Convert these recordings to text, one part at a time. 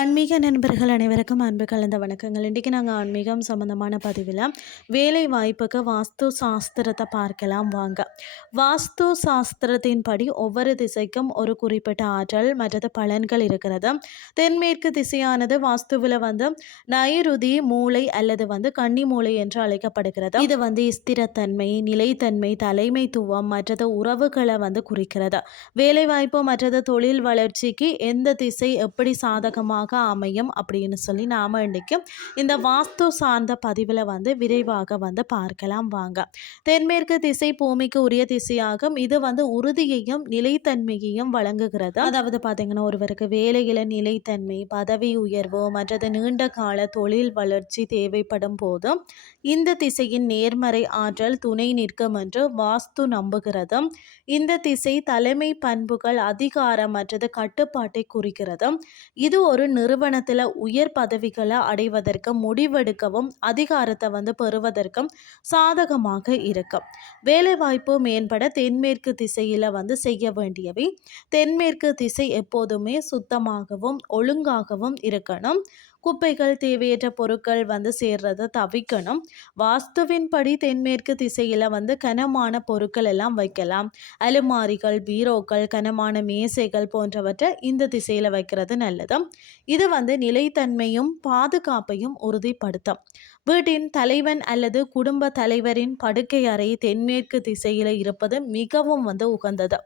ஆன்மீக நண்பர்கள் அனைவருக்கும் அன்பு கலந்த வணக்கங்கள். இன்றைக்கி நாங்கள் ஆன்மீகம் சம்மந்தமான பதிவில் வேலை வாய்ப்புக்கு வாஸ்து சாஸ்திரத்தை பார்க்கலாம் வாங்க. வாஸ்து சாஸ்திரத்தின்படி ஒவ்வொரு திசைக்கும் ஒரு குறிப்பிட்ட ஆற்றல் மற்றது பலன்கள் இருக்கிறது. தென்மேற்கு திசையானது வாஸ்துவில் வந்து நயருதி மூளை அல்லது வந்து கன்னி மூளை என்று அழைக்கப்படுகிறது. இது வந்து ஸ்திரத்தன்மை நிலைத்தன்மை தலைமைத்துவம் மற்றது உறவுகளை வந்து குறிக்கிறது. வேலை வாய்ப்பு மற்றது தொழில் வளர்ச்சிக்கு எந்த திசை எப்படி சாதகமாக அமையும் அப்படின்னு சொல்லி நாம் இன்றைக்கி இந்த வாஸ்து சார்ந்த பதிவில் வந்து விரைவாக வந்து பார்க்கலாம் வாங்க. தென்மேற்கு திசை பூமிக்கு உரிய திசையாகும். இது வந்து உறுதியையும் நிலைத்தன்மையையும் வழங்குகிறது. அதாவது பார்த்தீங்கன்னா ஒருவருக்கு வேலையில் நிலைத்தன்மை பதவி உயர்வு மற்றது நீண்ட கால தொழில் வளர்ச்சி தேவைப்படும் போது இந்த திசையின் நேர்மறை ஆற்றல் துணை நிற்கும் என்று வாஸ்து நம்புகிறது. இந்த திசை தலைமை பண்புகள் அதிகாரம் மற்றது கட்டுப்பாட்டை குறிக்கிறது. இது ஒரு நிறுவனத்தில் உயர் பதவிகளை அடைவதற்கும் முடிவெடுக்கவும் அதிகாரத்தை வந்து பெறுவதற்கும் சாதகமாக இருக்கும். வேலைவாய்ப்பு மேம்பட தென்மேற்கு திசையில் வந்து செய்ய வேண்டியவை. தென்மேற்கு திசை எப்போதுமே சுத்தமாகவும் ஒழுங்காகவும் இருக்கணும். குப்பைகள் தேவையற்ற பொருட்கள் வந்து சேர்றதை தவிக்கணும் வாஸ்துவின்படி தென்மேற்கு திசையில் வந்து கனமான பொருட்கள் எல்லாம் வைக்கலாம். அலுமாரிகள் பீரோக்கள் கனமான மேசைகள் போன்றவற்றை இந்த திசையில் வைக்கிறது நல்லது. இது வந்து நிலைத்தன்மையும் பாதுகாப்பையும் உறுதிப்படுத்தும். வீட்டின் தலைவன் அல்லது குடும்ப தலைவரின் படுக்கை அறை தென்மேற்கு திசையில் இருப்பது மிகவும் வந்து உகந்தது.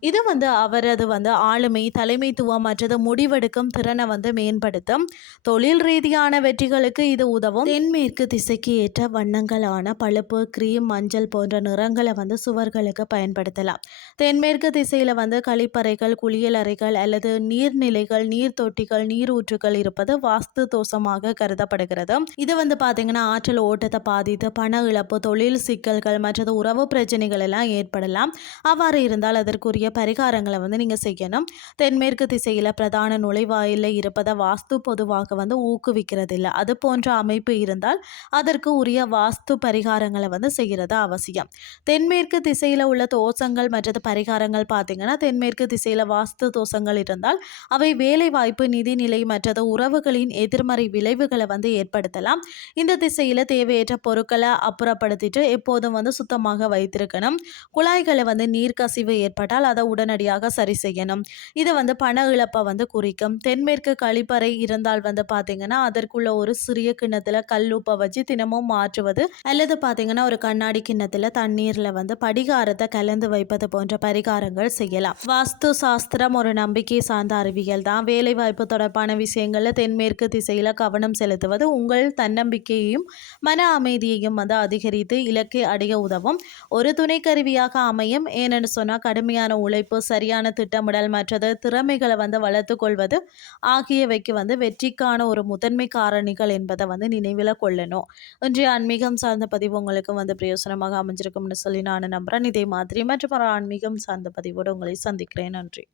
இது வந்து அவரது வந்து ஆளுமை தலைமைத்துவம் மற்றது முடிவெடுக்கும் திறனை வந்து மேம்படுத்தும். தொழில் ரீதியான வெற்றிகளுக்கு இது உதவும். தென்மேற்கு திசைக்கு ஏற்ற வண்ணங்களான பழுப்பு கிரீம் மஞ்சள் போன்ற நிறங்களை வந்து சுவர்களுக்கு பயன்படுத்தலாம். தென்மேற்கு திசையில் வந்து கழிப்பறைகள் குளியல் அறைகள் அல்லது நீர்நிலைகள் நீர் தொட்டிகள் நீரூற்றுகள் இருப்பது வாஸ்து தோஷமாக கருதப்படுகிறது. இது வந்து பார்த்தீங்கன்னா ஆற்றல் ஓட்டத்தை பாதித்து பண இழப்பு தொழில் சிக்கல்கள் மற்றது உறவு பிரச்சனைகள் எல்லாம் ஏற்படலாம். அவ்வாறு இருந்தால் அதற்குரிய பரிகாரங்களை வந்து நீங்கள் செய்யணும். தென்மேற்கு திசையில் பிரதான நுழைவாயிலில் இருப்பதை வாஸ்து பொதுவாக வந்து ஊக்குவிக்கிறது இல்லை அது போன்ற அமைப்பு இருந்தால் அதற்கு உரிய வாஸ்து பரிகாரங்களை வந்து செய்கிறது அவசியம். தென்மேற்கு திசையில் உள்ள தோசங்கள் மற்றது பரிகாரங்கள் பார்த்தீங்கன்னா தென்மேற்கு திசையில் வாஸ்து தோசங்கள் இருந்தால் அவை வேலை வாய்ப்பு நிதிநிலை மற்றது உறவுகளின் எதிர்மறை விளைவுகளை வந்து ஏற்படுத்தலாம். இந்த திசையில் தேவையற்ற பொருட்களை அப்புறப்படுத்திட்டு எப்போதும் வந்து சுத்தமாக வைத்திருக்கணும். குழாய்களை வந்து நீர் கசிவு ஏற்பட்டால் அதை உடனடியாக சரி செய்யணும். இது வந்து பண இழப்பை வந்து குறிக்கும். தென்மேற்கு கழிப்பறை இருந்தால் வந்து பார்த்தீங்கன்னா அதற்குள்ள ஒரு சிறிய கிண்ணத்தில் கல்லுப்பை வச்சு தினமும் மாற்றுவது அல்லது பார்த்தீங்கன்னா ஒரு கண்ணாடி கிண்ணத்தில் தண்ணீரில் வந்து படிகாரத்தை கலந்து வைப்பது போன்ற பரிகாரங்கள் செய்யலாம். வாஸ்து சாஸ்திரம் ஒரு நம்பிக்கை சார்ந்த அறிவியல் தான். வேலைவாய்ப்பு தொடர்பான விஷயங்களில் தென்மேற்கு திசையில் கவனம் செலுத்துவது உங்கள் தன்னம்பிக்கை நம்பிக்கையையும் மன அமைதியையும் வந்து அதிகரித்து இலக்கை அடைய உதவும். ஒரு துணை கருவியாக அமையும். ஏனென்னு சொன்னால் கடுமையான உழைப்பு சரியான திட்டமிடல் மற்றது திறமைகளை வந்து வளர்த்து கொள்வது ஆகியவைக்கு வந்து வெற்றிக்கான ஒரு முதன்மை காரணிகள் என்பதை வந்து நினைவில் கொள்ளணும். இன்றைய ஆன்மீகம் சார்ந்த பதிவு உங்களுக்கு வந்து பிரயோசனமாக அமைஞ்சிருக்கும்னு சொல்லி நான் நம்புகிறேன் இதே மாதிரி மற்றும் ஒரு ஆன்மீகம் சார்ந்த பதிவோடு உங்களை சந்திக்கிறேன். நன்றி.